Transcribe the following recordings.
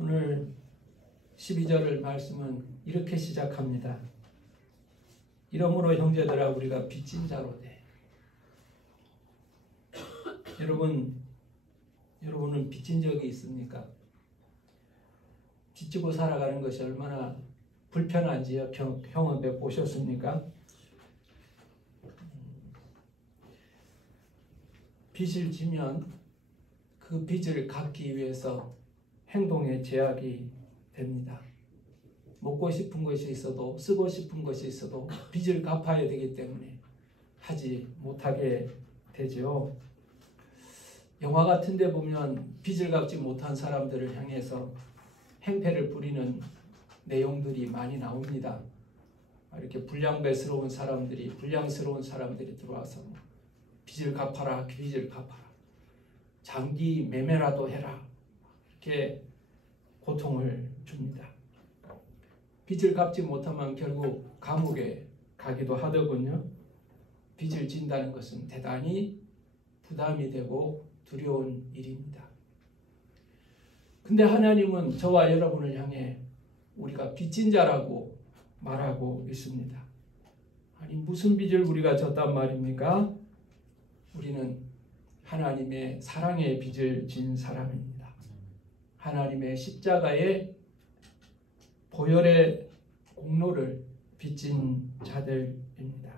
오늘 12절 말씀은 이렇게 시작합니다. 이러므로 형제들아 우리가 빚진 자로 돼. 여러분은 빚진 적이 있습니까? 빚지고 살아가는 것이 얼마나 불편한지요? 경험해 보셨습니까? 빚을 지면 그 빚을 갚기 위해서 행동에 제약이 됩니다. 먹고 싶은 것이 있어도 쓰고 싶은 것이 있어도 빚을 갚아야 되기 때문에 하지 못하게 되죠. 영화 같은 데 보면 빚을 갚지 못한 사람들을 향해서 행패를 부리는 내용들이 많이 나옵니다. 이렇게 불량스러운 사람들이 들어와서 빚을 갚아라, 빚을 갚아라, 장기 매매라도 해라, 이렇게 고통을 줍니다. 빚을 갚지 못하면 결국 감옥에 가기도 하더군요. 빚을 진다는 것은 대단히 부담이 되고 두려운 일입니다. 근데 하나님은 저와 여러분을 향해 우리가 빚진 자라고 말하고 있습니다. 아니 무슨 빚을 우리가 졌단 말입니까? 우리는 하나님의 사랑의 빚을 진 사람입니다. 하나님의 십자가의 보혈의 공로를 빚진 자들입니다.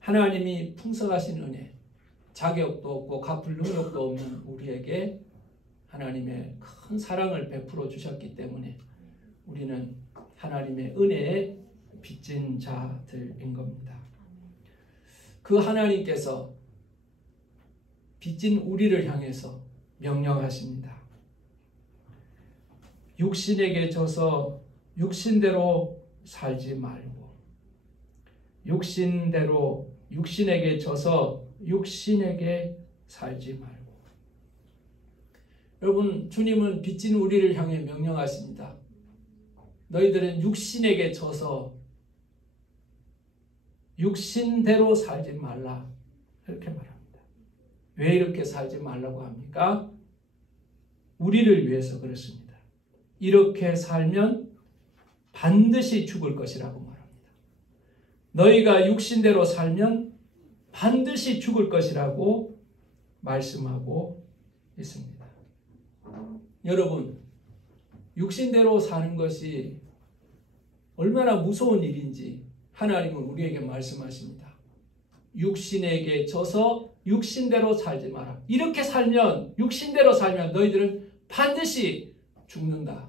하나님이 풍성하신 은혜, 자격도 없고 갚을 능력도 없는 우리에게 하나님의 큰 사랑을 베풀어 주셨기 때문에 우리는 하나님의 은혜에 빚진 자들인 겁니다. 그 하나님께서 빚진 우리를 향해서 명령하십니다. 육신에게 져서 육신대로 살지 말고, 육신에게 져서 육신에게 살지 말고. 여러분, 주님은 빚진 우리를 향해 명령하십니다. 너희들은 육신에게 져서 육신대로 살지 말라, 이렇게 말합니다. 왜 이렇게 살지 말라고 합니까? 우리를 위해서 그렇습니다. 이렇게 살면 반드시 죽을 것이라고 말합니다. 너희가 육신대로 살면 반드시 죽을 것이라고 말씀하고 있습니다. 여러분, 육신대로 사는 것이 얼마나 무서운 일인지 하나님은 우리에게 말씀하십니다. 육신에게 져서 육신대로 살지 마라. 이렇게 살면, 육신대로 살면 너희들은 반드시 죽는다.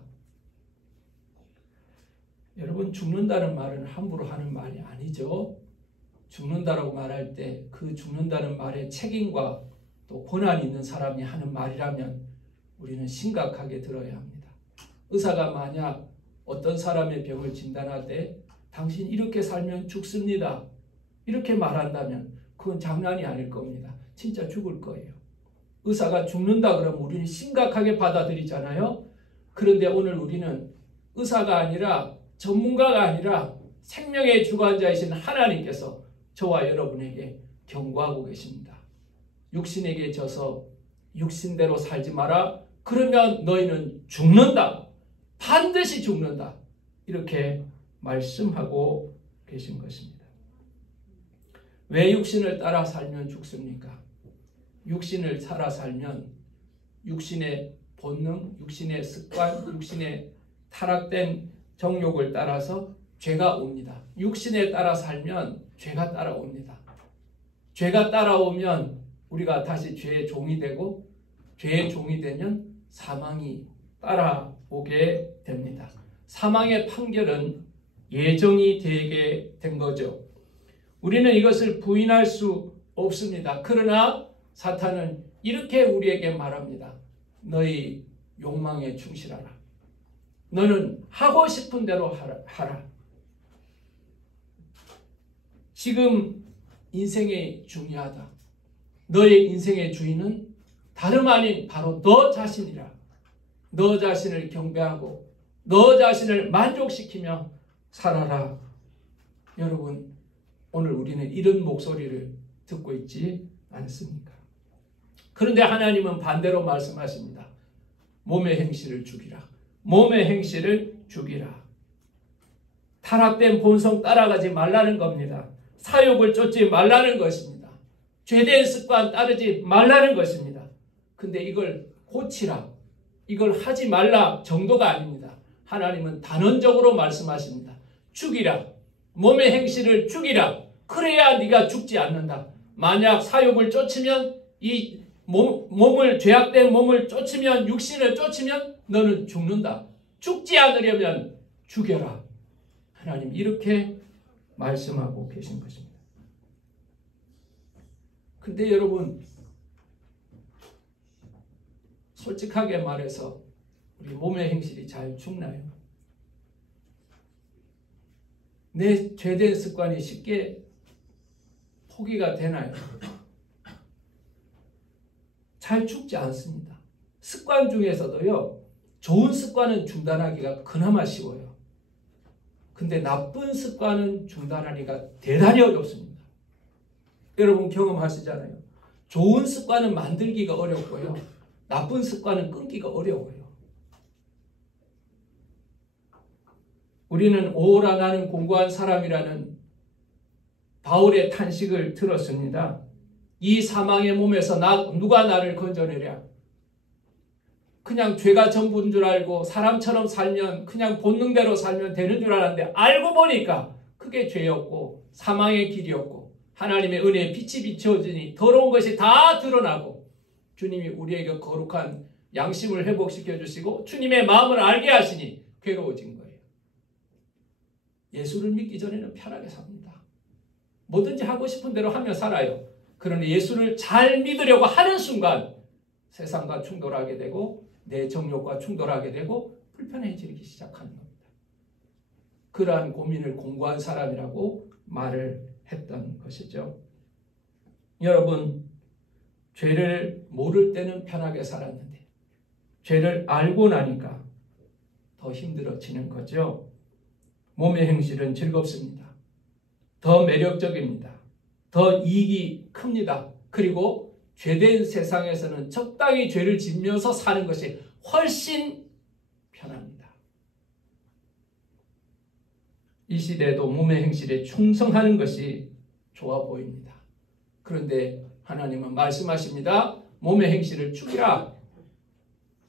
여러분, 죽는다는 말은 함부로 하는 말이 아니죠. 죽는다라고 말할 때 그 죽는다는 말에 책임과 또 권한이 있는 사람이 하는 말이라면 우리는 심각하게 들어야 합니다. 의사가 만약 어떤 사람의 병을 진단할 때 당신 이렇게 살면 죽습니다, 이렇게 말한다면 그건 장난이 아닐 겁니다. 진짜 죽을 거예요. 의사가 죽는다 그러면 우리는 심각하게 받아들이잖아요. 그런데 오늘 우리는 의사가 아니라, 전문가가 아니라 생명의 주관자이신 하나님께서 저와 여러분에게 경고하고 계십니다. 육신에게 져서 육신대로 살지 마라. 그러면 너희는 죽는다. 반드시 죽는다. 이렇게 말씀하고 계신 것입니다. 왜 육신을 따라 살면 죽습니까? 육신을 따라 살면 육신의 본능, 육신의 습관, 육신의 타락된 정욕을 따라서 죄가 옵니다. 육신에 따라 살면 죄가 따라옵니다. 죄가 따라오면 우리가 다시 죄의 종이 되고, 죄의 종이 되면 사망이 따라오게 됩니다. 사망의 판결은 예정이 되게 된 거죠. 우리는 이것을 부인할 수 없습니다. 그러나 사탄은 이렇게 우리에게 말합니다. 너희 욕망에 충실하라. 너는 하고 싶은 대로 하라. 지금 인생이 중요하다. 너의 인생의 주인은 다름 아닌 바로 너 자신이라. 너 자신을 경배하고 너 자신을 만족시키며 살아라. 여러분, 오늘 우리는 이런 목소리를 듣고 있지 않습니까? 그런데 하나님은 반대로 말씀하십니다. 몸의 행실을 죽이라. 몸의 행실을 죽이라. 타락된 본성 따라가지 말라는 겁니다. 사욕을 쫓지 말라는 것입니다. 죄된 습관 따르지 말라는 것입니다. 근데 이걸 고치라, 이걸 하지 말라 정도가 아닙니다. 하나님은 단언적으로 말씀하십니다. 죽이라. 몸의 행실을 죽이라. 그래야 네가 죽지 않는다. 만약 사욕을 쫓으면, 이 몸을, 죄악된 몸을 쫓으면, 육신을 쫓으면 너는 죽는다. 죽지 않으려면 죽여라. 하나님 이렇게 말씀하고 계신 것입니다. 근데 여러분, 솔직하게 말해서 우리 몸의 행실이 잘 죽나요? 내 죄된 습관이 쉽게 포기가 되나요? 잘 죽지 않습니다. 습관 중에서도요, 좋은 습관은 중단하기가 그나마 쉬워요. 근데 나쁜 습관은 중단하기가 대단히 어렵습니다. 여러분 경험하시잖아요. 좋은 습관은 만들기가 어렵고요, 나쁜 습관은 끊기가 어려워요. 우리는 오라 나는 공고한 사람이라는 바울의 탄식을 들었습니다. 이 사망의 몸에서 누가 나를 건져내랴. 그냥 죄가 전부인 줄 알고 사람처럼 살면, 그냥 본능대로 살면 되는 줄 알았는데, 알고 보니까 그게 죄였고 사망의 길이었고, 하나님의 은혜의 빛이 비춰지니 더러운 것이 다 드러나고, 주님이 우리에게 거룩한 양심을 회복시켜 주시고 주님의 마음을 알게 하시니 괴로워진 거예요. 예수를 믿기 전에는 편하게 삽니다. 뭐든지 하고 싶은 대로 하며 살아요. 그러나 예수를 잘 믿으려고 하는 순간 세상과 충돌하게 되고 내 정욕과 충돌하게 되고 불편해지기 시작하는 겁니다. 그러한 고민을 공고한 사람이라고 말을 했던 것이죠. 여러분, 죄를 모를 때는 편하게 살았는데 죄를 알고 나니까 더 힘들어지는 거죠. 몸의 행실은 즐겁습니다. 더 매력적입니다. 더 이익이 큽니다. 그리고 죄된 세상에서는 적당히 죄를 지면서 사는 것이 훨씬 편합니다. 이 시대에도 몸의 행실에 충성하는 것이 좋아 보입니다. 그런데 하나님은 말씀하십니다. 몸의 행실을 죽이라.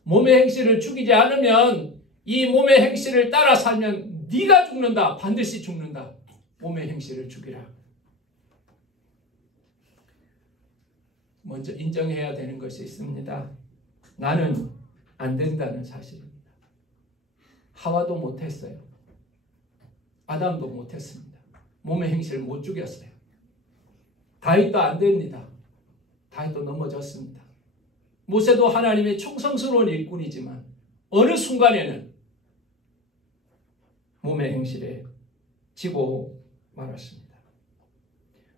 몸의 행실을 죽이지 않으면, 이 몸의 행실을 따라 살면 네가 죽는다. 반드시 죽는다. 몸의 행실을 죽이라. 먼저 인정해야 되는 것이 있습니다. 나는 안 된다는 사실입니다. 하와도 못했어요. 아담도 못했습니다. 몸의 행실을 못 죽였어요. 다윗도 안 됩니다. 다윗도 넘어졌습니다. 모세도 하나님의 충성스러운 일꾼이지만 어느 순간에는 몸의 행실에 지고 말았습니다.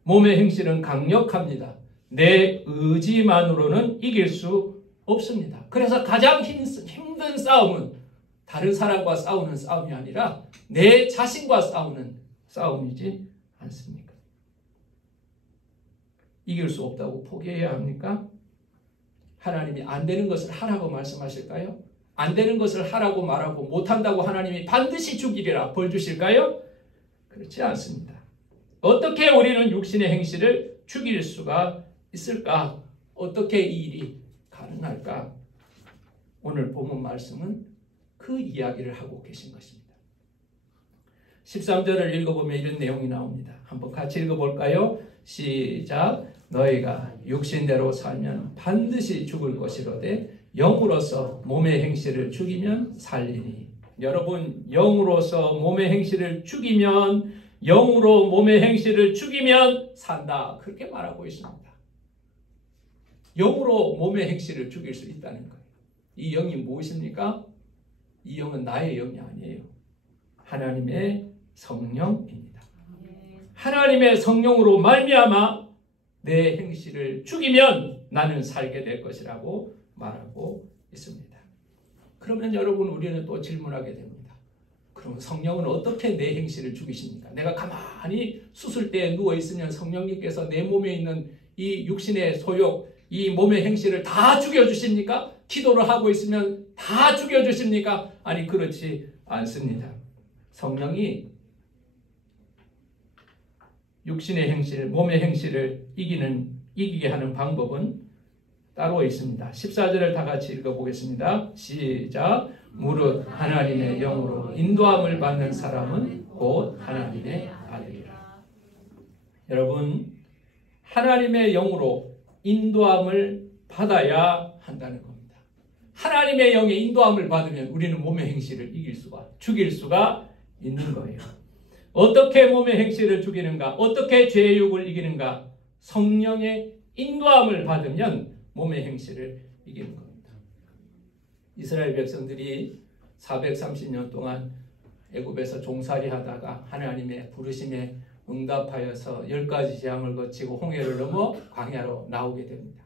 몸의 행실은 강력합니다. 내 의지만으로는 이길 수 없습니다. 그래서 가장 힘든 싸움은 다른 사람과 싸우는 싸움이 아니라 내 자신과 싸우는 싸움이지 않습니까? 이길 수 없다고 포기해야 합니까? 하나님이 안 되는 것을 하라고 말씀하실까요? 안 되는 것을 하라고 말하고 못한다고 하나님이 반드시 죽이리라 벌 주실까요? 그렇지 않습니다. 어떻게 우리는 육신의 행실을 죽일 수가 있을까? 어떻게 이 일이 가능할까? 오늘 본문 말씀은 그 이야기를 하고 계신 것입니다. 13절을 읽어보면 이런 내용이 나옵니다. 한번 같이 읽어볼까요? 시작. 너희가 육신대로 살면 반드시 죽을 것이로되 영으로서 몸의 행실을 죽이면 살리니. 여러분, 영으로서 몸의 행실을 죽이면, 영으로 몸의 행실을 죽이면 산다. 그렇게 말하고 있습니다. 영으로 몸의 행실을 죽일 수 있다는 거예요. 이 영이 무엇입니까? 이 영은 나의 영이 아니에요. 하나님의 성령입니다. 하나님의 성령으로 말미암아 내 행실을 죽이면 나는 살게 될 것이라고 말하고 있습니다. 그러면 여러분, 우리는 또 질문하게 됩니다. 그럼 성령은 어떻게 내 행실을 죽이십니까? 내가 가만히 수술대에 누워있으면 성령님께서 내 몸에 있는 이 육신의 소욕, 이 몸의 행실을 다 죽여주십니까? 기도를 하고 있으면 다 죽여주십니까? 아니, 그렇지 않습니다. 성령이 육신의 행실, 몸의 행실을 이기게 하는 방법은 따로 있습니다. 14절을 다 같이 읽어보겠습니다. 시작. 무릇 하나님의 영으로 인도함을 받는 사람은 곧 하나님의 아들이라. 여러분, 하나님의 영으로 인도함을 받아야 한다는 겁니다. 하나님의 영의 인도함을 받으면 우리는 몸의 행실을 죽일 수가 있는 거예요. 어떻게 몸의 행실을 죽이는가? 어떻게 죄의 욕을 이기는가? 성령의 인도함을 받으면 몸의 행실을 이기는 겁니다. 이스라엘 백성들이 430년 동안 애굽에서 종살이 하다가 하나님의 부르심에 응답하여서 10가지 재앙을 거치고 홍해를 넘어 광야로 나오게 됩니다.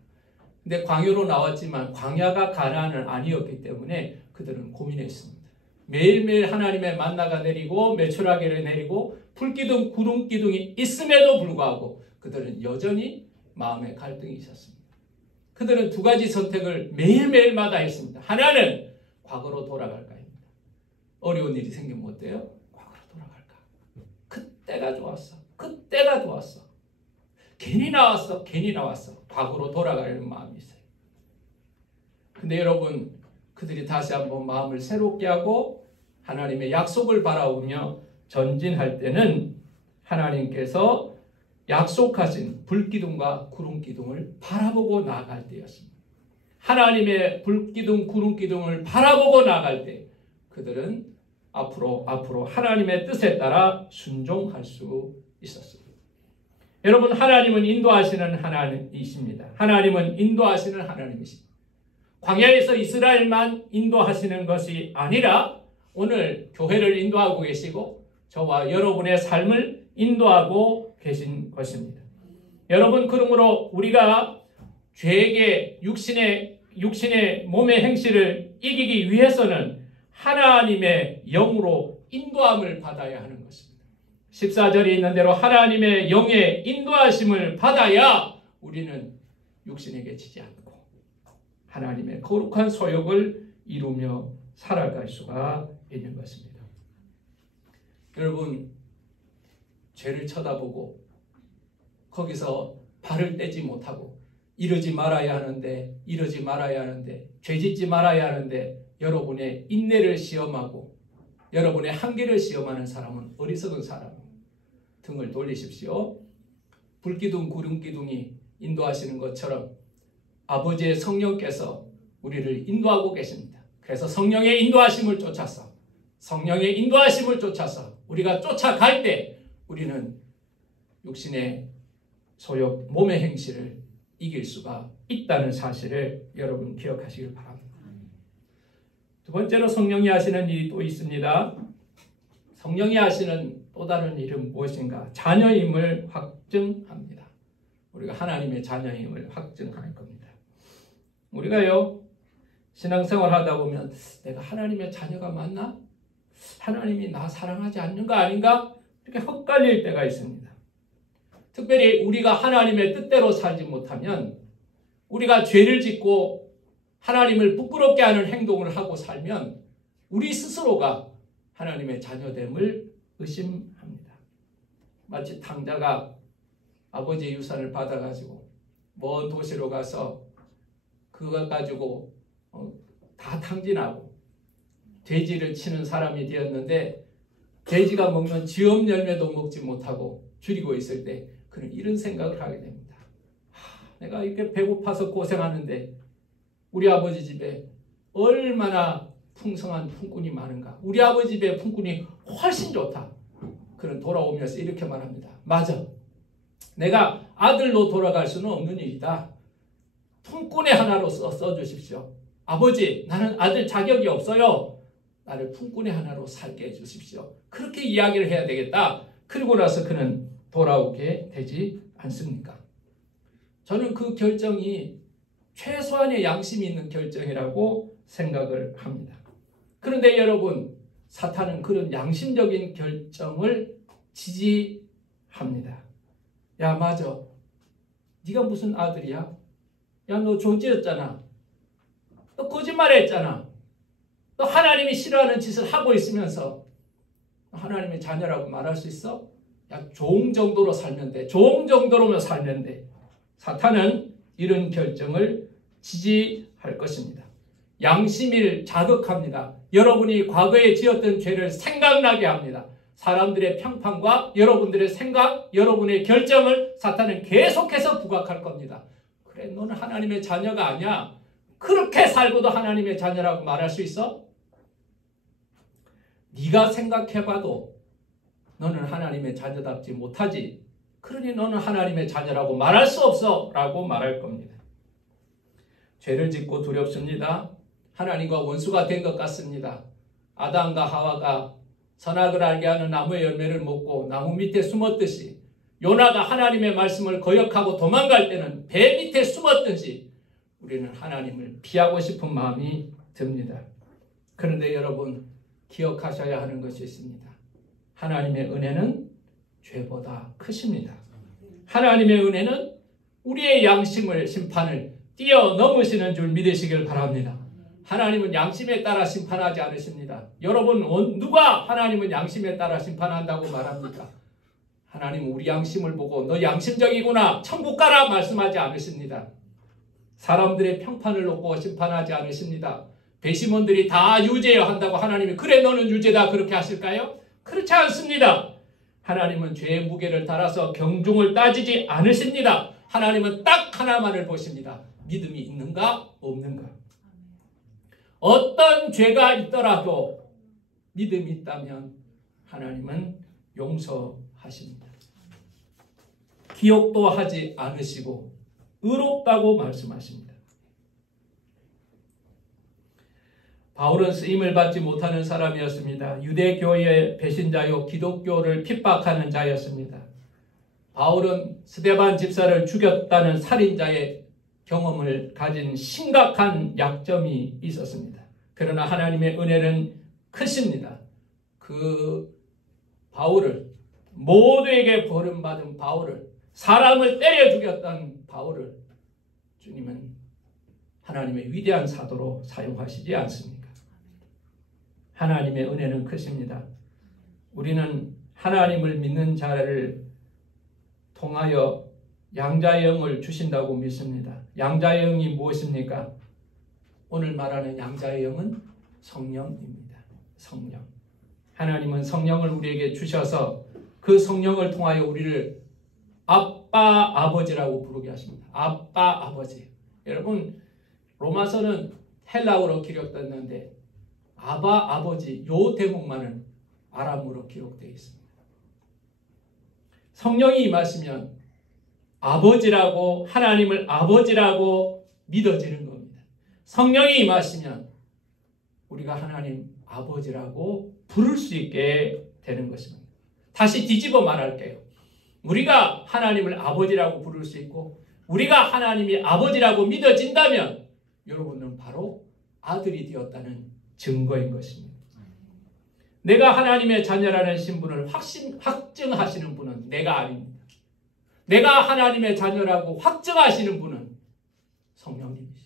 근데 광야로 나왔지만 광야가 가나안은 아니었기 때문에 그들은 고민했습니다. 매일매일 하나님의 만나가 내리고 메추라기를 내리고 불기둥 구름기둥이 있음에도 불구하고 그들은 여전히 마음에 갈등이 있었습니다. 그들은 두 가지 선택을 매일매일마다 했습니다. 하나는 과거로 돌아갈까입니다. 어려운 일이 생기면 어때요? 과거로 돌아갈까? 그때가 좋았어. 그때가 좋았어. 괜히 나왔어. 과거로 돌아가려는 마음이 있어요. 근데 여러분, 그들이 다시 한번 마음을 새롭게 하고 하나님의 약속을 바라보며 전진할 때는 하나님께서 약속하신 불기둥과 구름기둥을 바라보고 나아갈 때였습니다. 하나님의 불기둥, 구름기둥을 바라보고 나아갈 때 그들은 앞으로 하나님의 뜻에 따라 순종할 수 있었습니다. 여러분, 하나님은 인도하시는 하나님이십니다. 하나님은 인도하시는 하나님이십니다. 광야에서 이스라엘만 인도하시는 것이 아니라 오늘 교회를 인도하고 계시고 저와 여러분의 삶을 인도하고 계신 것입니다. 여러분, 그러므로 우리가 죄에게 육신의 몸의 행실을 이기기 위해서는 하나님의 영으로 인도함을 받아야 하는 것입니다. 14절에 있는 대로 하나님의 영의 인도하심을 받아야 우리는 육신에게 지지 않고 하나님의 거룩한 소욕을 이루며 살아갈 수가 있는 것입니다. 여러분, 죄를 쳐다보고 거기서 발을 떼지 못하고 이러지 말아야 하는데 죄짓지 말아야 하는데 여러분의 인내를 시험하고 여러분의 한계를 시험하는 사람은 어리석은 사람입니다. 등을 돌리십시오. 불기둥 구름기둥이 인도하시는 것처럼 아버지의 성령께서 우리를 인도하고 계십니다. 그래서 성령의 인도하심을 쫓아서 우리가 쫓아갈 때 우리는 육신의 소욕, 몸의 행실을 이길 수가 있다는 사실을 여러분 기억하시길 바랍니다. 두 번째로 성령이 하시는 일이 또 있습니다. 성령이 하시는 또 다른 일은 무엇인가? 자녀임을 확증합니다. 우리가 하나님의 자녀임을 확증할 겁니다. 우리가요, 신앙생활 하다 보면 내가 하나님의 자녀가 맞나? 하나님이 나 사랑하지 않는 거 아닌가? 이렇게 헛갈릴 때가 있습니다. 특별히 우리가 하나님의 뜻대로 살지 못하면 우리가 죄를 짓고 하나님을 부끄럽게 하는 행동을 하고 살면 우리 스스로가 하나님의 자녀됨을 의심합니다. 마치 탕자가 아버지의 유산을 받아가지고 먼 도시로 가서 그거 가지고 다 탕진하고 돼지를 치는 사람이 되었는데 돼지가 먹는 쥐엄 열매도 먹지 못하고 줄이고 있을 때 그는 이런 생각을 하게 됩니다. 내가 이렇게 배고파서 고생하는데 우리 아버지 집에 얼마나 풍성한 품꾼이 많은가. 우리 아버지 집에 품꾼이 훨씬 좋다. 그는 돌아오면서 이렇게 말합니다. 맞아. 내가 아들로 돌아갈 수는 없는 일이다. 품꾼의 하나로 써주십시오. 아버지, 나는 아들 자격이 없어요. 나를 품꾼의 하나로 살게 해주십시오. 그렇게 이야기를 해야 되겠다. 그리고 나서 그는 돌아오게 되지 않습니까? 저는 그 결정이 최소한의 양심이 있는 결정이라고 생각을 합니다. 그런데 여러분, 사탄은 그런 양심적인 결정을 지지합니다. 야, 맞아. 네가 무슨 아들이야? 야, 너 조지였잖아. 너 거짓말했잖아. 너 하나님이 싫어하는 짓을 하고 있으면서 하나님의 자녀라고 말할 수 있어? 야, 종 정도로 살면 돼. 종 정도로만 살면 돼. 사탄은 이런 결정을 지지할 것입니다. 양심을 자극합니다. 여러분이 과거에 지었던 죄를 생각나게 합니다. 사람들의 평판과 여러분들의 생각, 여러분의 결정을 사탄은 계속해서 부각할 겁니다. 그래, 너는 하나님의 자녀가 아니야. 그렇게 살고도 하나님의 자녀라고 말할 수 있어? 네가 생각해봐도 너는 하나님의 자녀답지 못하지. 그러니 너는 하나님의 자녀라고 말할 수 없어 라고 말할 겁니다. 죄를 짓고 두렵습니다. 하나님과 원수가 된 것 같습니다. 아담과 하와가 선악을 알게 하는 나무의 열매를 먹고 나무 밑에 숨었듯이 요나가 하나님의 말씀을 거역하고 도망갈 때는 배 밑에 숨었든지 우리는 하나님을 피하고 싶은 마음이 듭니다. 그런데 여러분, 기억하셔야 하는 것이 있습니다. 하나님의 은혜는 죄보다 크십니다. 하나님의 은혜는 우리의 양심을, 심판을 뛰어넘으시는 줄 믿으시길 바랍니다. 하나님은 양심에 따라 심판하지 않으십니다. 여러분, 누가 하나님은 양심에 따라 심판한다고 말합니까? 하나님은 우리 양심을 보고 너 양심적이구나, 천국 가라 말씀하지 않으십니다. 사람들의 평판을 놓고 심판하지 않으십니다. 배심원들이 다 유죄여 한다고 하나님이 그래 너는 유죄다 그렇게 하실까요? 그렇지 않습니다. 하나님은 죄의 무게를 달아서 경중을 따지지 않으십니다. 하나님은 딱 하나만을 보십니다. 믿음이 있는가 없는가. 어떤 죄가 있더라도 믿음이 있다면 하나님은 용서하십니다. 기억도 하지 않으시고 의롭다고 말씀하십니다. 바울은 쓰임을 받지 못하는 사람이었습니다. 유대교의 배신자요 기독교를 핍박하는 자였습니다. 바울은 스데반 집사를 죽였다는 살인자의 경험을 가진 심각한 약점이 있었습니다. 그러나 하나님의 은혜는 크십니다. 그 바울을, 모두에게 버림받은 바울을, 사람을 때려 죽였던 바울을 주님은 하나님의 위대한 사도로 사용하시지 않습니까? 하나님의 은혜는 크십니다. 우리는 하나님을 믿는 자를 통하여 양자의 영을 주신다고 믿습니다. 양자의 영이 무엇입니까? 오늘 말하는 양자의 영은 성령입니다. 성령. 하나님은 성령을 우리에게 주셔서 그 성령을 통하여 우리를 아빠, 아버지라고 부르게 하십니다. 아빠, 아버지. 여러분, 로마서는 헬라어로 기록됐는데 아바, 아버지 요 대목만은 아람어로 기록되어 있습니다. 성령이 임하시면 아버지라고, 하나님을 아버지라고 믿어지는 겁니다. 성령이 임하시면 우리가 하나님 아버지라고 부를 수 있게 되는 것입니다. 다시 뒤집어 말할게요. 우리가 하나님을 아버지라고 부를 수 있고 우리가 하나님이 아버지라고 믿어진다면 여러분은 바로 아들이 되었다는 증거인 것입니다. 내가 하나님의 자녀라는 신분을 확증하시는 분은 내가 아닙니다. 내가 하나님의 자녀라고 확증하시는 분은 성령님이십니다.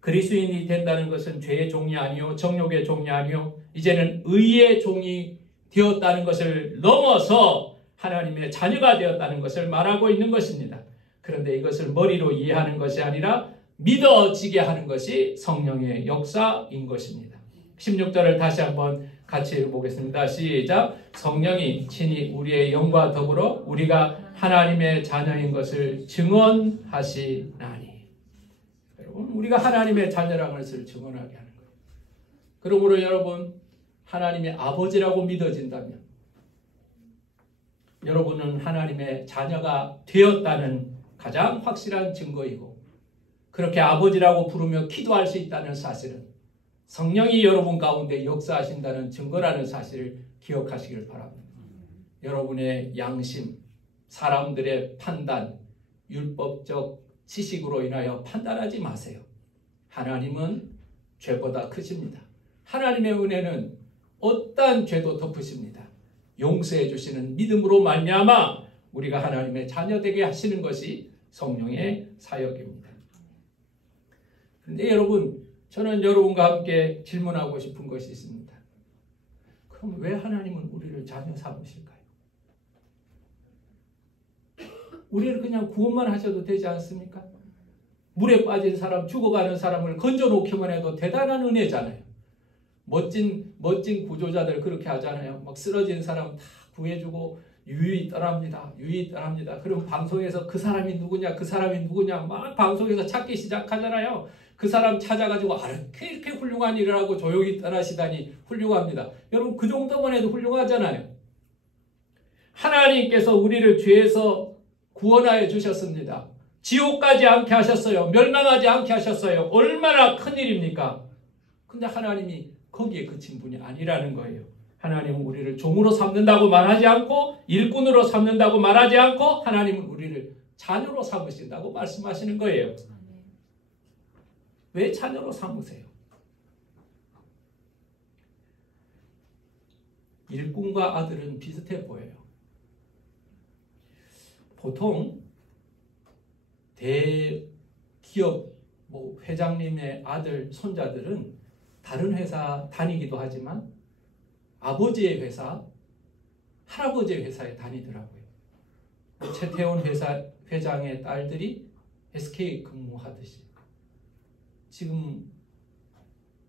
그리스도인이 된다는 것은 죄의 종이 아니요 정욕의 종이 아니요 이제는 의의 종이 되었다는 것을 넘어서 하나님의 자녀가 되었다는 것을 말하고 있는 것입니다. 그런데 이것을 머리로 이해하는 것이 아니라 믿어지게 하는 것이 성령의 역사인 것입니다. 16절을 다시 한번 같이 읽어보겠습니다. 시작. 성령이 친히 우리의 영과 더불어 우리가 하나님의 자녀인 것을 증언하시나니. 여러분, 우리가 하나님의 자녀라는 것을 증언하게 하는 거예요. 그러므로 여러분, 하나님의 아버지라고 믿어진다면 여러분은 하나님의 자녀가 되었다는 가장 확실한 증거이고, 그렇게 아버지라고 부르며 기도할 수 있다는 사실은 성령이 여러분 가운데 역사하신다는 증거라는 사실을 기억하시길 바랍니다. 여러분의 양심, 사람들의 판단, 율법적 지식으로 인하여 판단하지 마세요. 하나님은 죄보다 크십니다. 하나님의 은혜는 어떠한 죄도 덮으십니다. 용서해 주시는 믿음으로 말미암아 우리가 하나님의 자녀 되게 하시는 것이 성령의 사역입니다. 그런데 여러분, 저는 여러분과 함께 질문하고 싶은 것이 있습니다. 그럼 왜 하나님은 우리를 자녀 삼으실까요? 우리를 그냥 구원만 하셔도 되지 않습니까? 물에 빠진 사람, 죽어가는 사람을 건져놓기만 해도 대단한 은혜잖아요. 멋진 구조자들 그렇게 하잖아요. 막 쓰러진 사람 다 구해주고 유유히 떠납니다. 유유히 떠납니다. 그럼 방송에서 그 사람이 누구냐, 그 사람이 누구냐 막 방송에서 찾기 시작하잖아요. 그 사람 찾아가지고 이렇게 훌륭한 일을 하고 조용히 떠나시다니 훌륭합니다. 여러분, 그 정도만 해도 훌륭하잖아요. 하나님께서 우리를 죄에서 구원하여 주셨습니다. 지옥 가지 않게 하셨어요. 멸망하지 않게 하셨어요. 얼마나 큰일입니까? 근데 하나님이 거기에 그친 분이 아니라는 거예요. 하나님은 우리를 종으로 삼는다고 말하지 않고 일꾼으로 삼는다고 말하지 않고 하나님은 우리를 자녀로 삼으신다고 말씀하시는 거예요. 왜 자녀로 삼으세요? 일꾼과 아들은 비슷해 보여요. 보통 대기업 회장님의 아들, 손자들은 다른 회사 다니기도 하지만 아버지의 회사, 할아버지의 회사에 다니더라고요. 최태원 회장의 딸들이 SK 근무하듯이 지금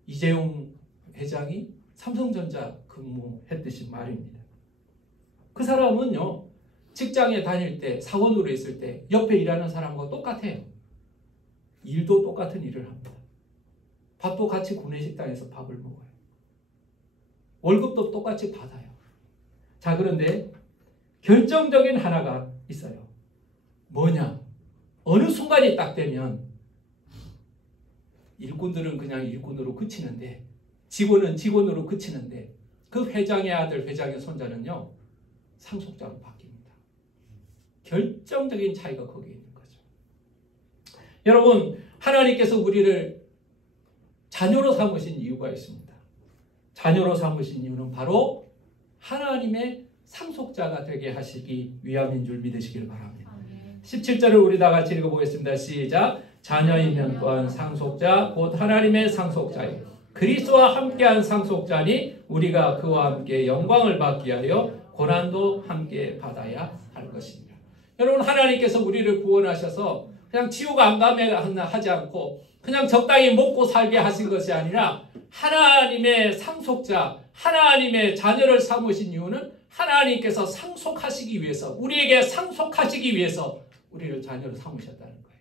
이재용 회장이 삼성전자 근무했듯이 말입니다. 그 사람은요, 직장에 다닐 때, 사원으로 있을 때 옆에 일하는 사람과 똑같아요. 일도 똑같은 일을 합니다. 밥도 같이 구내식당에서 밥을 먹어요. 월급도 똑같이 받아요. 자, 그런데 결정적인 하나가 있어요. 뭐냐? 어느 순간이 딱 되면 일꾼들은 그냥 일꾼으로 그치는데, 직원은 직원으로 그치는데, 그 회장의 아들, 회장의 손자는요, 상속자로 바뀝니다. 결정적인 차이가 거기에 있는 거죠. 여러분, 하나님께서 우리를 자녀로 삼으신 이유가 있습니다. 자녀로 삼으신 이유는 바로 하나님의 상속자가 되게 하시기 위함인 줄 믿으시길 바랍니다. 17절을 우리 다 같이 읽어보겠습니다. 시작. 자녀이면 또한 상속자 곧 하나님의 상속자요 그리스도와 함께한 상속자니 우리가 그와 함께 영광을 받기 하여 고난도 함께 받아야 할 것입니다. 여러분, 하나님께서 우리를 구원하셔서 그냥 지옥 안 가게 하지 않고 그냥 적당히 먹고 살게 하신 것이 아니라 하나님의 상속자, 하나님의 자녀를 삼으신 이유는 하나님께서 상속하시기 위해서, 우리에게 상속하시기 위해서 우리를 자녀로 삼으셨다는 거예요.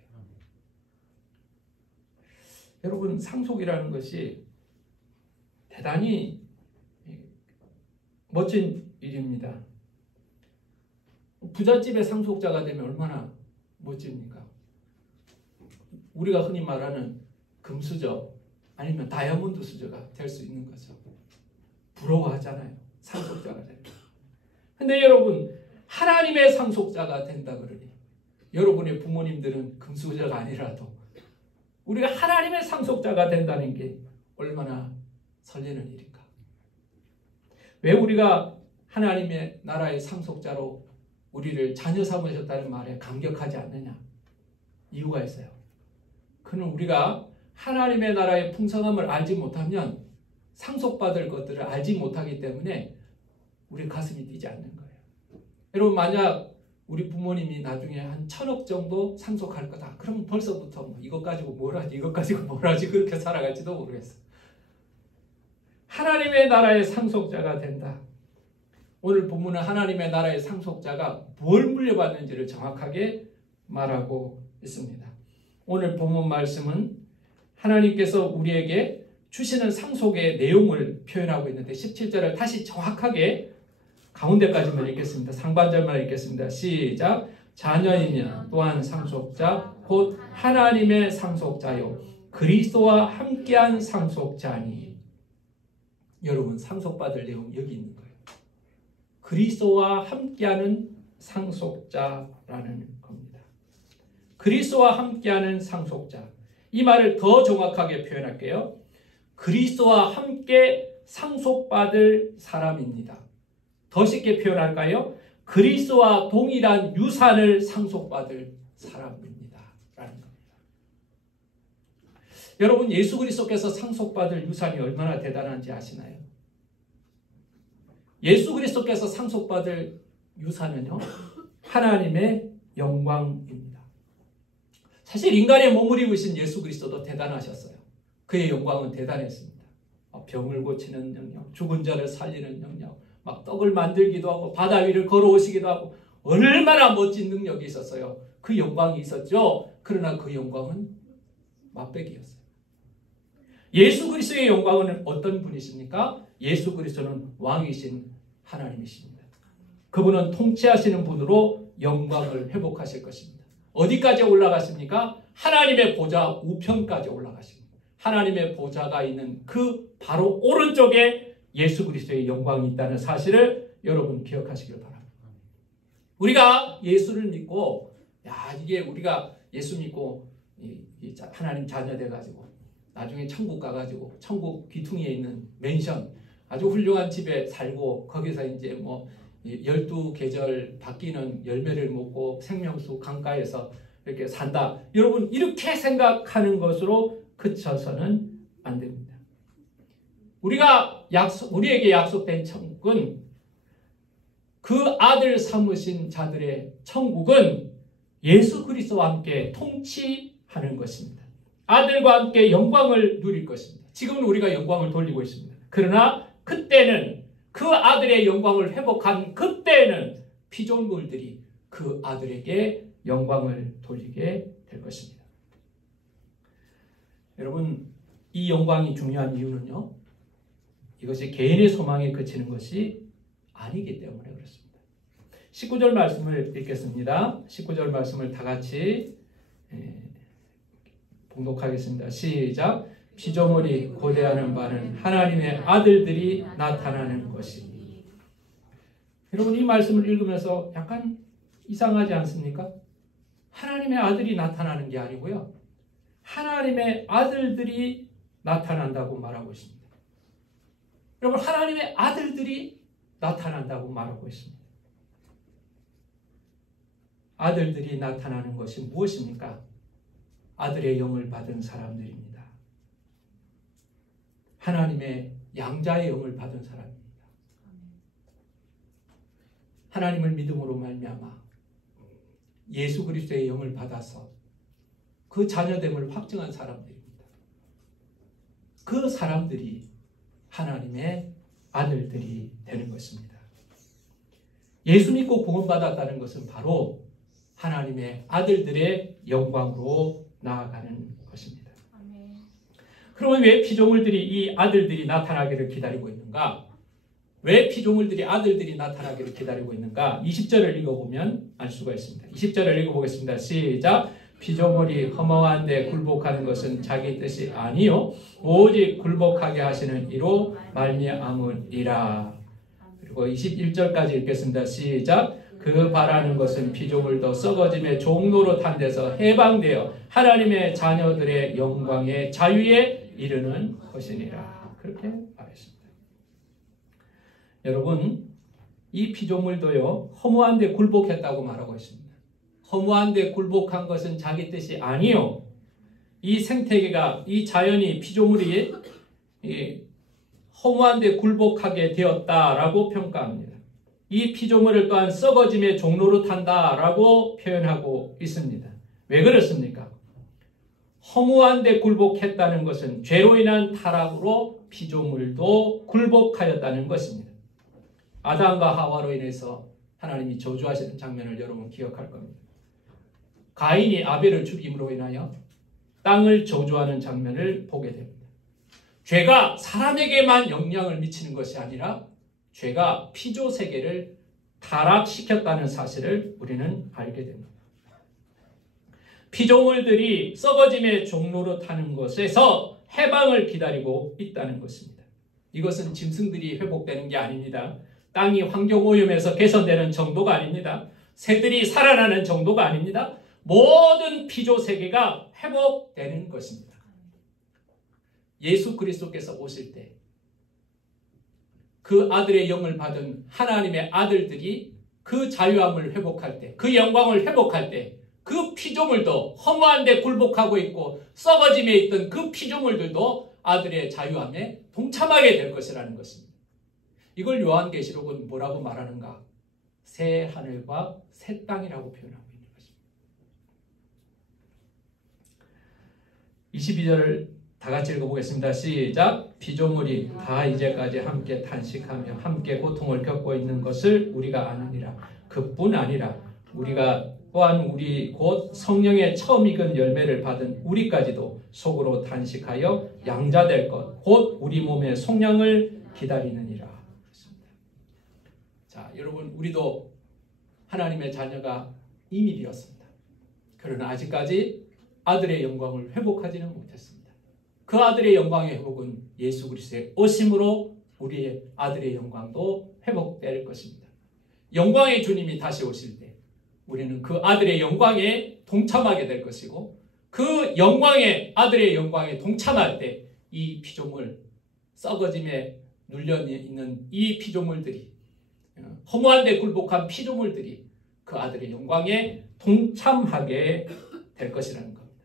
여러분, 상속이라는 것이 대단히 멋진 일입니다. 부잣집의 상속자가 되면 얼마나 멋집니까? 우리가 흔히 말하는 금수저 아니면 다이아몬드 수저가 될 수 있는 거죠. 부러워하잖아요. 상속자가 되면. 근데 여러분, 하나님의 상속자가 된다 그러니 여러분의 부모님들은 금수저가 아니라도 우리가 하나님의 상속자가 된다는 게 얼마나 설레는 일인가. 왜 우리가 하나님의 나라의 상속자로 우리를 자녀 삼으셨다는 말에 감격하지 않느냐? 이유가 있어요. 그는 우리가 하나님의 나라의 풍성함을 알지 못하면 상속받을 것들을 알지 못하기 때문에 우리 가슴이 뛰지 않는 거예요. 여러분, 만약 우리 부모님이 나중에 한 1,000억 정도 상속할 거다. 그럼 벌써부터 뭐 이것 가지고 뭘 하지, 이것 가지고 뭘 하지 그렇게 살아갈지도 모르겠어요. 하나님의 나라의 상속자가 된다. 오늘 본문은 하나님의 나라의 상속자가 뭘 물려받는지를 정확하게 말하고 있습니다. 오늘 본문 말씀은 하나님께서 우리에게 주시는 상속의 내용을 표현하고 있는데 17절을 다시 정확하게 가운데까지만 읽겠습니다. 상반절만 읽겠습니다. 시작. 자녀이면 또한 상속자 곧 하나님의 상속자요 그리스도와 함께한 상속자니. 여러분, 상속받을 내용이 여기 있는 거예요. 그리스도와 함께하는 상속자라는 겁니다. 그리스도와 함께하는 상속자. 이 말을 더 정확하게 표현할게요. 그리스도와 함께 상속받을 사람입니다. 더 쉽게 표현할까요? 그리스도와 동일한 유산을 상속받을 사람입니다. 여러분 예수 그리스도께서 상속받을 유산이 얼마나 대단한지 아시나요? 예수 그리스도께서 상속받을 유산은요, 하나님의 영광입니다. 사실 인간의 몸을 입으신 예수 그리스도도 대단하셨어요. 그의 영광은 대단했습니다. 병을 고치는 능력, 죽은 자를 살리는 능력, 막 떡을 만들기도 하고 바다 위를 걸어오시기도 하고 얼마나 멋진 능력이 있었어요. 그 영광이 있었죠. 그러나 그 영광은 맛배기였어요. 예수 그리스도의 영광은 어떤 분이십니까? 예수 그리스도는 왕이신 하나님이십니다. 그분은 통치하시는 분으로 영광을 회복하실 것입니다. 어디까지 올라가십니까? 하나님의 보좌 우편까지 올라가십니다. 하나님의 보좌가 있는 그 바로 오른쪽에 예수 그리스도의 영광이 있다는 사실을 여러분 기억하시길 바랍니다. 우리가 예수를 믿고 이게 우리가 예수 믿고 하나님 자녀 돼가지고 나중에 천국 가가지고 천국 귀퉁이에 있는 맨션 아주 훌륭한 집에 살고 거기서 이제 뭐 12계절 바뀌는 열매를 먹고 생명수 강가에서 이렇게 산다. 여러분 이렇게 생각하는 것으로 그쳐서는 안 됩니다. 우리에게 약속된 천국은 그 아들 삼으신 자들의 천국은 예수 그리스도와 함께 통치하는 것입니다. 아들과 함께 영광을 누릴 것입니다. 지금은 우리가 영광을 돌리고 있습니다. 그러나 그때는 그 아들의 영광을 회복한 그때는 피조물들이 그 아들에게 영광을 돌리게 될 것입니다. 여러분 이 영광이 중요한 이유는요, 이것이 개인의 소망에 그치는 것이 아니기 때문에 그렇습니다. 19절 말씀을 읽겠습니다. 19절 말씀을 다 같이 봉독하겠습니다. 시작. 피조물이 고대하는 바는 하나님의 아들들이 나타나는 것이니. 여러분 이 말씀을 읽으면서 약간 이상하지 않습니까? 하나님의 아들이 나타나는 게 아니고요, 하나님의 아들들이 나타난다고 말하고 있습니다. 여러분 하나님의 아들들이 나타난다고 말하고 있습니다. 아들들이 나타나는 것이 무엇입니까? 아들의 영을 받은 사람들입니다. 하나님의 양자의 영을 받은 사람입니다. 하나님을 믿음으로 말미암아 예수 그리스도의 영을 받아서 그 자녀됨을 확증한 사람들입니다. 그 사람들이 하나님의 아들들이 되는 것입니다. 예수 믿고 구원받았다는 것은 바로 하나님의 아들들의 영광으로 나아가는 것입니다. 그러면 왜 피조물들이 이 아들들이 나타나기를 기다리고 있는가? 왜 피조물들이 아들들이 나타나기를 기다리고 있는가? 20절을 읽어보면 알 수가 있습니다. 20절을 읽어보겠습니다. 시작. 피조물이 허망한데 굴복하는 것은 자기 뜻이 아니요 오직 굴복하게 하시는 이로 말미암으리라. 그리고 21절까지 읽겠습니다. 시작. 그 바라는 것은 피조물도 썩어짐의 종로로 탄 데서 해방되어 하나님의 자녀들의 영광의 자유에 이르는 것이니라. 그렇게 말했습니다. 여러분 이 피조물도요 허무한데 굴복했다고 말하고 있습니다. 허무한데 굴복한 것은 자기 뜻이 아니요, 이 생태계가 이 자연이 피조물이 허무한데 굴복하게 되었다라고 평가합니다. 이 피조물을 또한 썩어짐의 종로로 탄다라고 표현하고 있습니다. 왜 그렇습니까? 허무한데 굴복했다는 것은 죄로 인한 타락으로 피조물도 굴복하였다는 것입니다. 아담과 하와로 인해서 하나님이 저주하시는 장면을 여러분 기억할 겁니다. 가인이 아벨을 죽임으로 인하여 땅을 저주하는 장면을 보게 됩니다. 죄가 사람에게만 영향을 미치는 것이 아니라 죄가 피조 세계를 타락시켰다는 사실을 우리는 알게 됩니다. 피조물들이 썩어짐의 종로로 타는 것에서 해방을 기다리고 있다는 것입니다. 이것은 짐승들이 회복되는 게 아닙니다. 땅이 환경오염에서 개선되는 정도가 아닙니다. 새들이 살아나는 정도가 아닙니다. 모든 피조 세계가 회복되는 것입니다. 예수 그리스도께서 오실 때 그 아들의 영을 받은 하나님의 아들들이 그 자유함을 회복할 때, 그 영광을 회복할 때 그 피조물도 허무한 데 굴복하고 있고 썩어짐에 있던 그 피조물들도 아들의 자유함에 동참하게 될 것이라는 것입니다. 이걸 요한계시록은 뭐라고 말하는가? 새 하늘과 새 땅이라고 표현하고 있는 것입니다. 22절을 다 같이 읽어보겠습니다. 시작. 피조물이 다 이제까지 함께 탄식하며 함께 고통을 겪고 있는 것을 우리가 아느니라. 그뿐 아니라 우리가 또한 우리 곧 성령의 처음 익은 열매를 받은 우리까지도 속으로 탄식하여 양자될 것 곧 우리 몸의 속량을 기다리느니라. 자, 여러분, 우리도 하나님의 자녀가 이미 되었습니다. 그러나 아직까지 아들의 영광을 회복하지는 못했습니다. 그 아들의 영광의 회복은 예수 그리스도의 오심으로 우리의 아들의 영광도 회복될 것입니다. 영광의 주님이 다시 오실 때 우리는 그 아들의 영광에 동참하게 될 것이고, 그 영광의 아들의 영광에 동참할 때 이 피조물, 썩어짐에 눌려 있는 이 피조물들이, 허무한 데 굴복한 피조물들이 그 아들의 영광에 동참하게 될 것이라는 겁니다.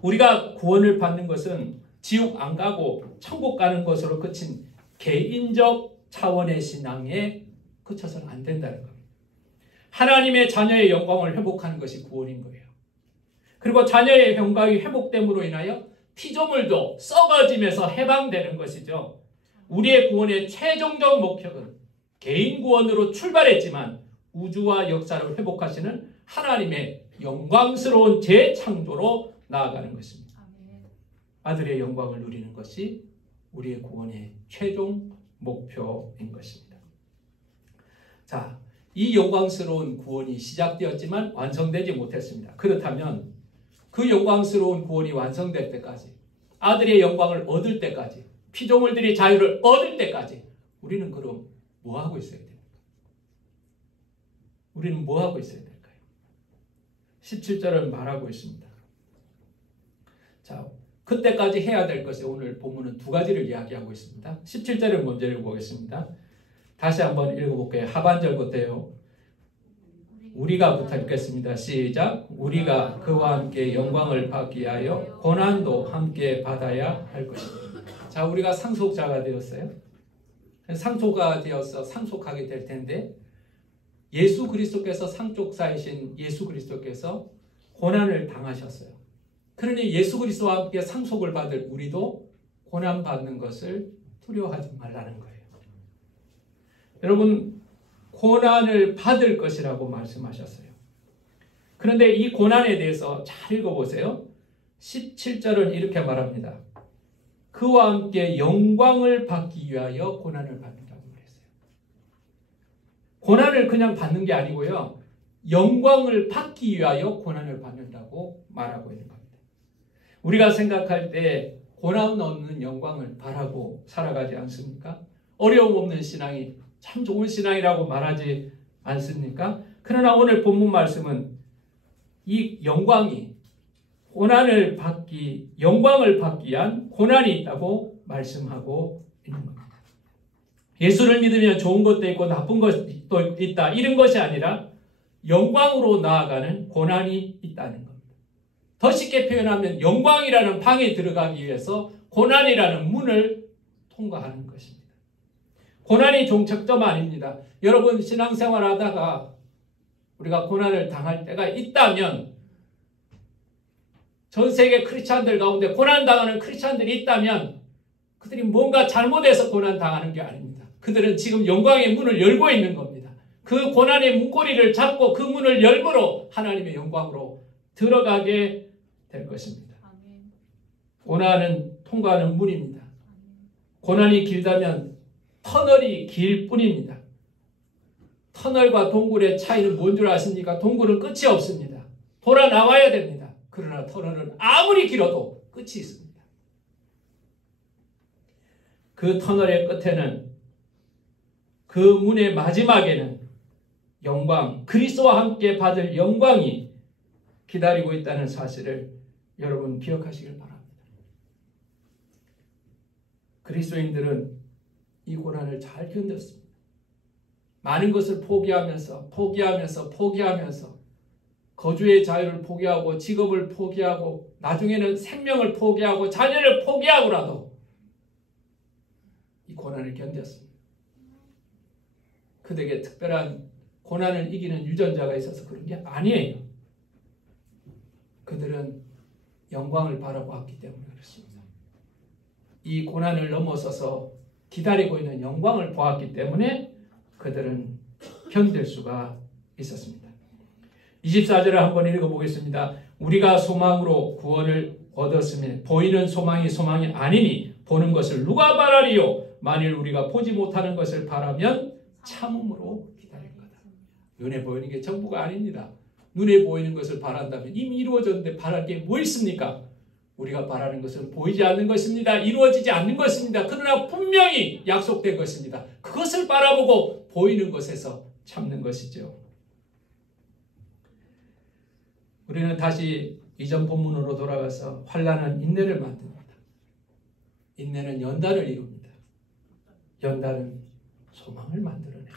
우리가 구원을 받는 것은 지옥 안 가고 천국 가는 것으로 그친 개인적 차원의 신앙에 그쳐서는 안 된다는 겁니다. 하나님의 자녀의 영광을 회복하는 것이 구원인 거예요. 그리고 자녀의 영광이 회복됨으로 인하여 피조물도 썩어짐에서 해방되는 것이죠. 우리의 구원의 최종적 목적은 개인 구원으로 출발했지만 우주와 역사를 회복하시는 하나님의 영광스러운 재창조로 나아가는 것입니다. 아들의 영광을 누리는 것이 우리의 구원의 최종 목표인 것입니다. 자, 이 영광스러운 구원이 시작되었지만 완성되지 못했습니다. 그렇다면 그 영광스러운 구원이 완성될 때까지, 아들의 영광을 얻을 때까지, 피조물들이 자유를 얻을 때까지 우리는 그럼 뭐 하고 있어야 됩니까? 우리는 뭐 하고 있어야 될까요? 17절은 말하고 있습니다. 자, 그때까지 해야 될 것이 오늘 본문은 두 가지를 이야기하고 있습니다. 17절을 먼저 읽어보겠습니다. 다시 한번 읽어볼게요. 하반절부터요. 우리가부터 읽겠습니다. 시작. 우리가 그와 함께 영광을 받기 위하여 고난도 함께 받아야 할 것입니다. 자, 우리가 상속자가 되었어요. 상속자가 되어서 상속하게 될 텐데, 예수 그리스도께서 상속자이신 예수 그리스도께서 고난을 당하셨어요. 그러니 예수 그리스도와 함께 상속을 받을 우리도 고난받는 것을 두려워하지 말라는 거예요. 여러분, 고난을 받을 것이라고 말씀하셨어요. 그런데 이 고난에 대해서 잘 읽어보세요. 17절은 이렇게 말합니다. 그와 함께 영광을 받기 위하여 고난을 받는다고 그랬어요. 고난을 그냥 받는 게 아니고요, 영광을 받기 위하여 고난을 받는다고 말하고 있는 겁니다. 우리가 생각할 때 고난 없는 영광을 바라고 살아가지 않습니까? 어려움 없는 신앙이 참 좋은 신앙이라고 말하지 않습니까? 그러나 오늘 본문 말씀은 이 영광이 영광을 받기 위한 고난이 있다고 말씀하고 있는 겁니다. 예수를 믿으면 좋은 것도 있고 나쁜 것도 있다, 이런 것이 아니라 영광으로 나아가는 고난이 있다는 겁니다. 더 쉽게 표현하면 영광이라는 방에 들어가기 위해서 고난이라는 문을 통과하는 것입니다. 고난이 종착점 아닙니다. 여러분, 신앙생활 하다가 우리가 고난을 당할 때가 있다면, 전 세계 크리스찬들 가운데 고난당하는 크리스찬들이 있다면 그들이 뭔가 잘못해서 고난당하는 게 아닙니다. 그들은 지금 영광의 문을 열고 있는 겁니다. 그 고난의 문고리를 잡고 그 문을 열므로 하나님의 영광으로 들어가게 될 것입니다. 고난은 통과하는 문입니다. 고난이 길다면 터널이 길 뿐입니다. 터널과 동굴의 차이는 뭔 줄 아십니까? 동굴은 끝이 없습니다. 돌아 나와야 됩니다. 그러나 터널은 아무리 길어도 끝이 있습니다. 그 터널의 끝에는, 그 문의 마지막에는 영광, 그리스도와 함께 받을 영광이 기다리고 있다는 사실을 여러분 기억하시길 바랍니다. 그리스도인들은 이 고난을 잘 견뎠습니다. 많은 것을 포기하면서 거주의 자유를 포기하고 직업을 포기하고 나중에는 생명을 포기하고 자녀를 포기하고라도 이 고난을 견뎠습니다. 그들에게 특별한 고난을 이기는 유전자가 있어서 그런 게 아니에요. 그들은 영광을 바라보았기 때문에 그렇습니다. 이 고난을 넘어서서 기다리고 있는 영광을 보았기 때문에 그들은 견딜 수가 있었습니다. 24절을 한번 읽어보겠습니다. 우리가 소망으로 구원을 얻었으면 보이는 소망이 소망이 아니니 보는 것을 누가 바라리요? 만일 우리가 보지 못하는 것을 바라면 참음으로 기다릴 거다. 눈에 보이는 게 전부가 아닙니다. 눈에 보이는 것을 바란다면 이미 이루어졌는데 바랄 게 뭐 있습니까? 우리가 바라는 것은 보이지 않는 것입니다. 이루어지지 않는 것입니다. 그러나 분명히 약속된 것입니다. 그것을 바라보고 보이는 것에서 참는 것이죠. 우리는 다시 이전 본문으로 돌아가서 환난은 인내를 만듭니다. 인내는 연단을 이룹니다. 연단은 소망을 만들어내요.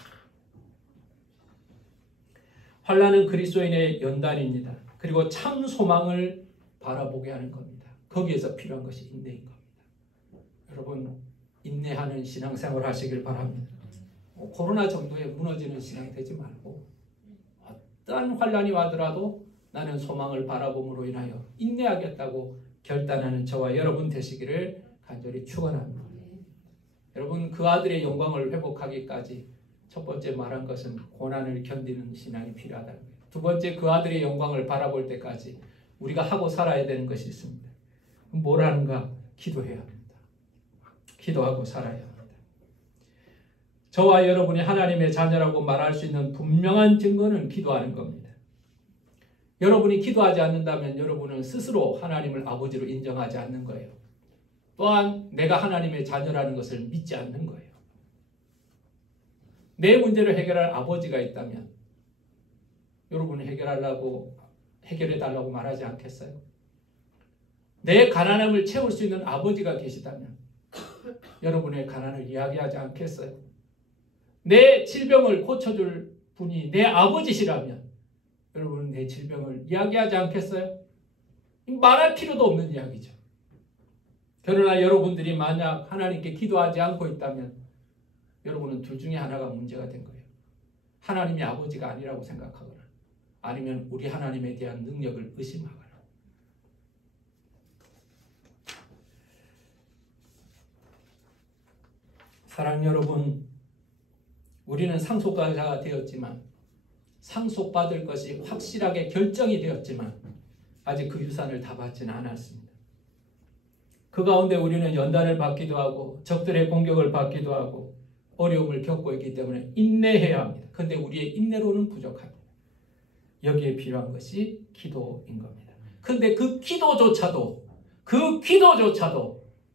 환난은 그리스도인의 연단입니다. 그리고 참 소망을 바라보게 하는 겁니다. 거기에서 필요한 것이 인내인 겁니다. 여러분 인내하는 신앙생활 하시길 바랍니다. 코로나 정도에 무너지는 신앙이 되지 말고 어떠한 환난이 와더라도 나는 소망을 바라봄으로 인하여 인내하겠다고 결단하는 저와 여러분 되시기를 간절히 축원합니다. 여러분 그 아들의 영광을 회복하기까지 첫 번째 말한 것은 고난을 견디는 신앙이 필요하다는 거예요. 두 번째 그 아들의 영광을 바라볼 때까지 우리가 하고 살아야 되는 것이 있습니다. 뭘 하는가? 기도해야 합니다. 기도하고 살아야 합니다. 저와 여러분이 하나님의 자녀라고 말할 수 있는 분명한 증거는 기도하는 겁니다. 여러분이 기도하지 않는다면 여러분은 스스로 하나님을 아버지로 인정하지 않는 거예요. 또한 내가 하나님의 자녀라는 것을 믿지 않는 거예요. 내 문제를 해결할 아버지가 있다면 여러분이 해결해달라고 말하지 않겠어요? 내 가난함을 채울 수 있는 아버지가 계시다면 여러분의 가난을 이야기하지 않겠어요? 내 질병을 고쳐줄 분이 내 아버지시라면 여러분은 내 질병을 이야기하지 않겠어요? 말할 필요도 없는 이야기죠. 그러나 여러분들이 만약 하나님께 기도하지 않고 있다면 여러분은 둘 중에 하나가 문제가 된 거예요. 하나님이 아버지가 아니라고 생각하거나 아니면 우리 하나님에 대한 능력을 의심하거나. 사랑 여러분, 우리는 상속자가 되었지만 상속받을 것이 확실하게 결정이 되었지만 아직 그 유산을 다 받지는 않았습니다. 그 가운데 우리는 연단을 받기도 하고 적들의 공격을 받기도 하고 어려움을 겪고 있기 때문에 인내해야 합니다. 그런데 우리의 인내로는 부족합니다. 여기에 필요한 것이 기도인 겁니다. 그런데 그 기도조차도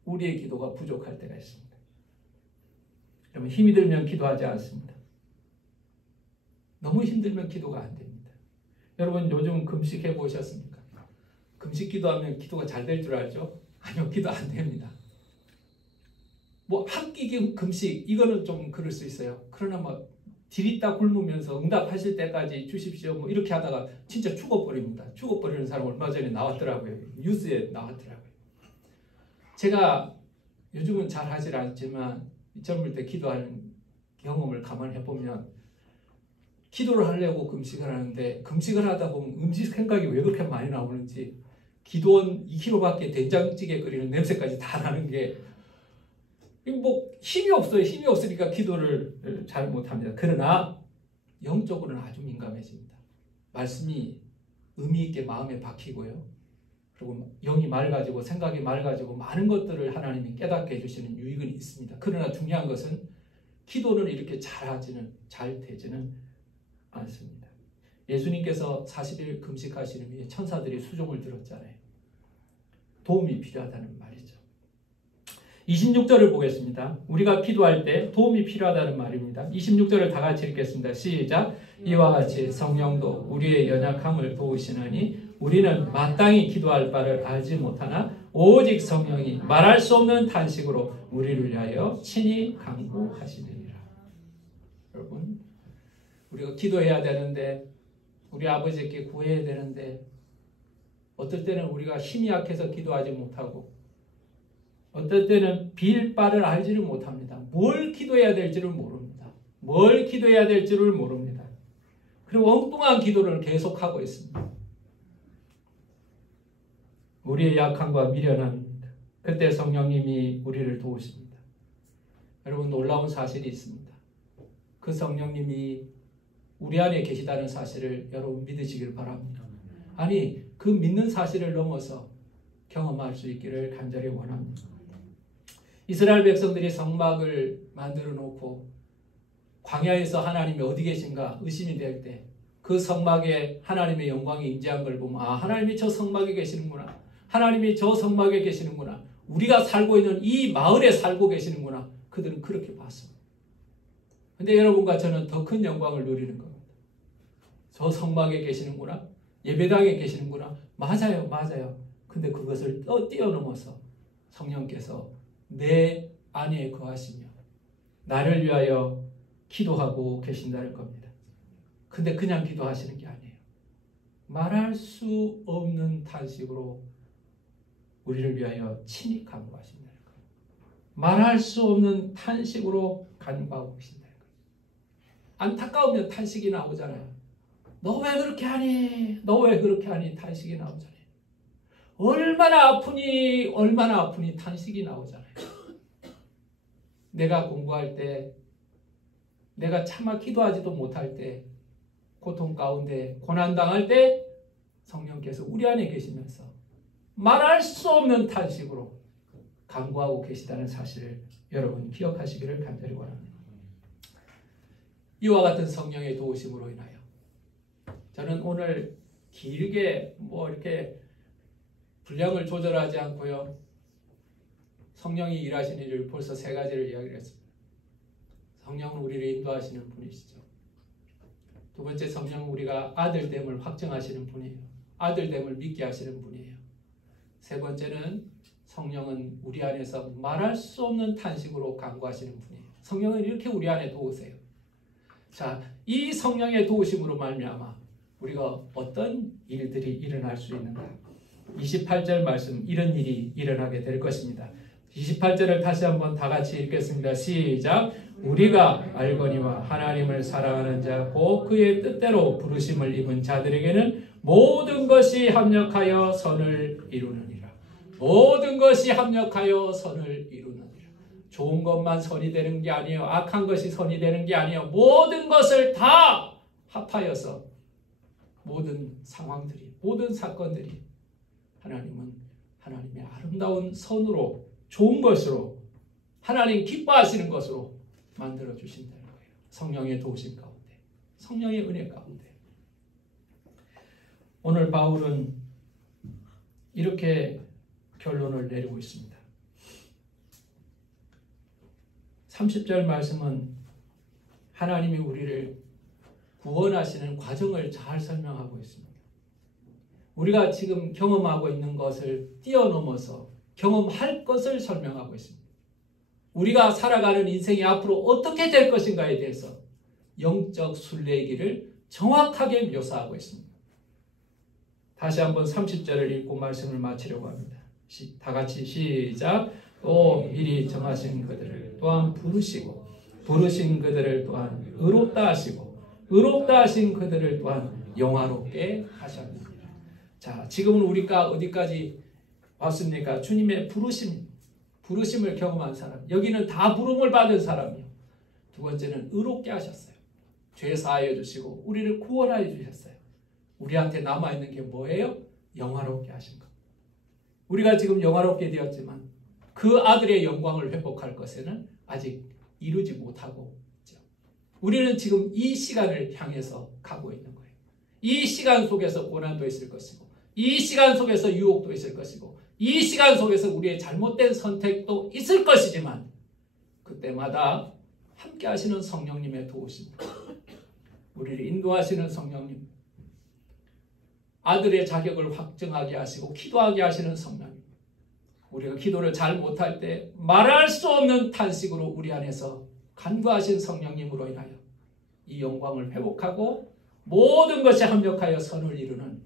우리의 기도가 부족할 때가 있습니다. 여러분 힘이 들면 기도하지 않습니다. 너무 힘들면 기도가 안 됩니다. 여러분 요즘 금식해 보셨습니까? 금식 기도하면 기도가 잘 될 줄 알죠? 아니요, 기도 안 됩니다. 뭐 한 끼 금식 이거는 좀 그럴 수 있어요. 그러나 뭐 디리다 굶으면서 응답하실 때까지 주십시오 뭐 이렇게 하다가 진짜 죽어버립니다. 죽어버리는 사람 얼마 전에 나왔더라고요. 뉴스에 나왔더라고요. 제가 요즘은 잘 하질 않지만 젊을 때 기도하는 경험을 감안해 보면 기도를 하려고 금식을 하는데 금식을 하다 보면 음식 생각이 왜 그렇게 많이 나오는지 기도원 2kg밖에 된장찌개 끓이는 냄새까지 다 나는 게 뭐 힘이 없어요. 힘이 없으니까 기도를 잘 못합니다. 그러나 영적으로는 아주 민감해집니다. 말씀이 의미 있게 마음에 박히고요. 그리고 영이 맑아지고 생각이 맑아지고 많은 것들을 하나님이 깨닫게 해주시는 유익은 있습니다. 그러나 중요한 것은 기도는 이렇게 잘 되지는 않습니다. 예수님께서 40일 금식하시는 위에 천사들이 수종을 들었잖아요. 도움이 필요하다는 말이죠. 26절을 보겠습니다. 우리가 기도할 때 도움이 필요하다는 말입니다. 26절을 다 같이 읽겠습니다. 시작. 이와 같이 성령도 우리의 연약함을 도우시나니 우리는 마땅히 기도할 바를 알지 못하나 오직 성령이 말할 수 없는 탄식으로 우리를 위하여 친히 간구하시느니라. 여러분, 우리가 기도해야 되는데 우리 아버지께 구해야 되는데 어떨 때는 우리가 힘이 약해서 기도하지 못하고 어떨 때는 빌 바를 알지를 못합니다. 뭘 기도해야 될지를 모릅니다. 뭘 기도해야 될지를 모릅니다. 그리고 엉뚱한 기도를 계속하고 있습니다. 우리의 약함과 미련함입니다. 그때 성령님이 우리를 도우십니다. 여러분 놀라운 사실이 있습니다. 그 성령님이 우리 안에 계시다는 사실을 여러분 믿으시길 바랍니다. 아니 그 믿는 사실을 넘어서 경험할 수 있기를 간절히 원합니다. 이스라엘 백성들이 성막을 만들어 놓고 광야에서 하나님이 어디 계신가 의심이 될 때 그 성막에 하나님의 영광이 임재한 걸 보면 아 하나님이 저 성막에 계시는구나. 하나님이 저 성막에 계시는구나. 우리가 살고 있는 이 마을에 살고 계시는구나. 그들은 그렇게 봤습니다. 근데 여러분과 저는 더 큰 영광을 누리는 겁니다. 저 성막에 계시는구나. 예배당에 계시는구나. 맞아요. 맞아요. 근데 그것을 뛰어넘어서 성령께서 내 안에 거하시며 나를 위하여 기도하고 계신다는 겁니다. 근데 그냥 기도하시는 게 아니에요. 말할 수 없는 탄식으로 우리를 위하여 친히 간구하신다는 거예요. 말할 수 없는 탄식으로 간구하고 계신다는 거예요. 안타까우면 탄식이 나오잖아요. 너 왜 그렇게 하니? 너 왜 그렇게 하니? 탄식이 나오잖아요. 얼마나 아프니 탄식이 나오잖아요. 내가 공부할 때, 내가 차마 기도하지도 못할 때, 고통 가운데 고난당할 때 성령께서 우리 안에 계시면서 말할 수 없는 탄식으로 간구하고 계시다는 사실을 여러분 기억하시기를 간절히 원합니다. 이와 같은 성령의 도우심으로 인하여 저는 오늘 길게 이렇게 분량을 조절하지 않고요. 성령이 일하시는 일을 벌써 3가지를 이야기를 했습니다. 성령은 우리를 인도하시는 분이시죠. 두 번째, 성령은 우리가 아들됨을 확증하시는 분이에요. 아들됨을 믿게 하시는 분이에요. 세 번째는 성령은 우리 안에서 말할 수 없는 탄식으로 간구하시는 분이에요. 성령은 이렇게 우리 안에 도우세요. 자, 이 성령의 도우심으로 말미암아 우리가 어떤 일들이 일어날 수 있는가? 28절 말씀, 이런 일이 일어나게 될 것입니다. 28절을 다시 한번 다 같이 읽겠습니다. 시작. 우리가 알거니와 하나님을 사랑하는 자 곧 그의 뜻대로 부르심을 입은 자들에게는 모든 것이 합력하여 선을 이루느니라. 모든 것이 합력하여 선을 이루느니라. 좋은 것만 선이 되는 게 아니에요. 악한 것이 선이 되는 게 아니에요. 모든 것을 다 합하여서 모든 상황들이, 모든 사건들이 하나님은 하나님의 아름다운 선으로, 좋은 것으로, 하나님 기뻐하시는 것으로 만들어 주신다는 거예요. 성령의 도우심 가운데, 성령의 은혜 가운데. 오늘 바울은 이렇게 결론을 내리고 있습니다. 30절 말씀은 하나님이 우리를 구원하시는 과정을 잘 설명하고 있습니다. 우리가 지금 경험하고 있는 것을 뛰어넘어서 경험할 것을 설명하고 있습니다. 우리가 살아가는 인생이 앞으로 어떻게 될 것인가에 대해서 영적 순례의 길을 정확하게 묘사하고 있습니다. 다시 한번 30절을 읽고 말씀을 마치려고 합니다. 다 같이 시작. 또 미리 정하신 그들을 또한 부르시고 부르신 그들을 또한 의롭다 하시고 의롭다 하신 그들을 또한 영화롭게 하셨느니라. 자, 지금은 우리가 어디까지 왔습니까? 주님의 부르심을 경험한 사람. 여기는 다 부름을 받은 사람이요. 두 번째는 의롭게 하셨어요. 죄 사하여 주시고 우리를 구원하여 주셨어요. 우리한테 남아있는 게 뭐예요? 영화롭게 하신 것. 우리가 지금 영화롭게 되었지만 그 아들의 영광을 회복할 것에는 아직 이루지 못하고 있죠. 우리는 지금 이 시간을 향해서 가고 있는 거예요. 이 시간 속에서 고난도 있을 것이고 이 시간 속에서 유혹도 있을 것이고 이 시간 속에서 우리의 잘못된 선택도 있을 것이지만 그때마다 함께 하시는 성령님의 도우심, 우리를 인도하시는 성령님, 아들의 자격을 확증하게 하시고 기도하게 하시는 성령님, 우리가 기도를 잘 못할 때 말할 수 없는 탄식으로 우리 안에서 간구하신 성령님으로 인하여 이 영광을 회복하고 모든 것이 합력하여 선을 이루는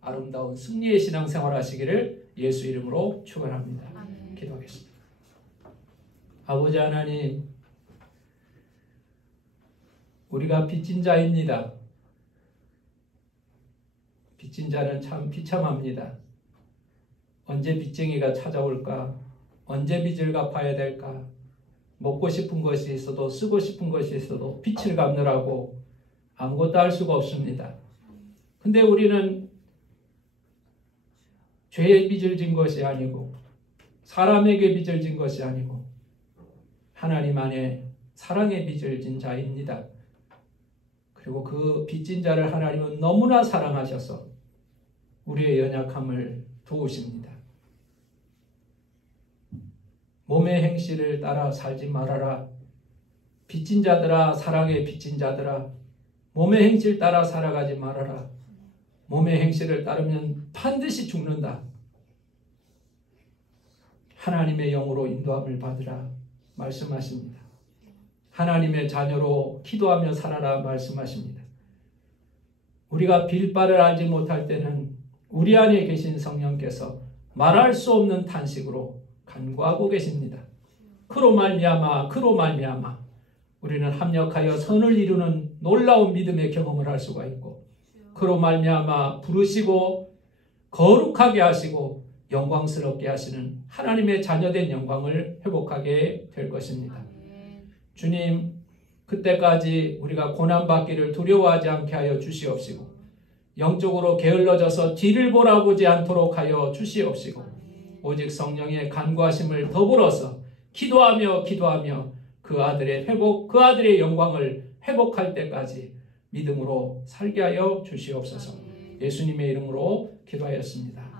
아름다운 승리의 신앙생활 하시기를 예수 이름으로 축원합니다. 기도하겠습니다. 아버지 하나님, 우리가 빚진 자입니다. 빚진 자는 참 비참합니다. 언제 빚쟁이가 찾아올까? 언제 빚을 갚아야 될까? 먹고 싶은 것이 있어도 쓰고 싶은 것이 있어도 빚을 갚느라고 아무것도 할 수가 없습니다. 근데 우리는 죄의 빚을 진 것이 아니고 사람에게 빚을 진 것이 아니고 하나님 안에 사랑의 빚을 진 자입니다. 그리고 그 빚진 자를 하나님은 너무나 사랑하셔서 우리의 연약함을 도우십니다. 몸의 행실을 따라 살지 말아라. 빚진 자들아, 사랑의 빚진 자들아, 몸의 행실 따라 살아가지 말아라. 몸의 행실을 따르면 반드시 죽는다. 하나님의 영으로 인도함을 받으라 말씀하십니다. 하나님의 자녀로 기도하며 살아라 말씀하십니다. 우리가 빌 바를 알지 못할 때는 우리 안에 계신 성령께서 말할 수 없는 탄식으로 간구하고 계십니다. 그로 말미암아 우리는 합력하여 선을 이루는 놀라운 믿음의 경험을 할 수가 있고, 그로 말미암아 부르시고 거룩하게 하시고 영광스럽게 하시는 하나님의 자녀된 영광을 회복하게 될 것입니다. 주님, 그때까지 우리가 고난받기를 두려워하지 않게 하여 주시옵시고, 영적으로 게을러져서 뒤를 돌아보지 않도록 하여 주시옵시고, 오직 성령의 간구하심을 더불어서 기도하며 그 아들의 회복, 그 아들의 영광을 회복할 때까지 믿음으로 살게 하여 주시옵소서. 예수님의 이름으로 기도하였습니다.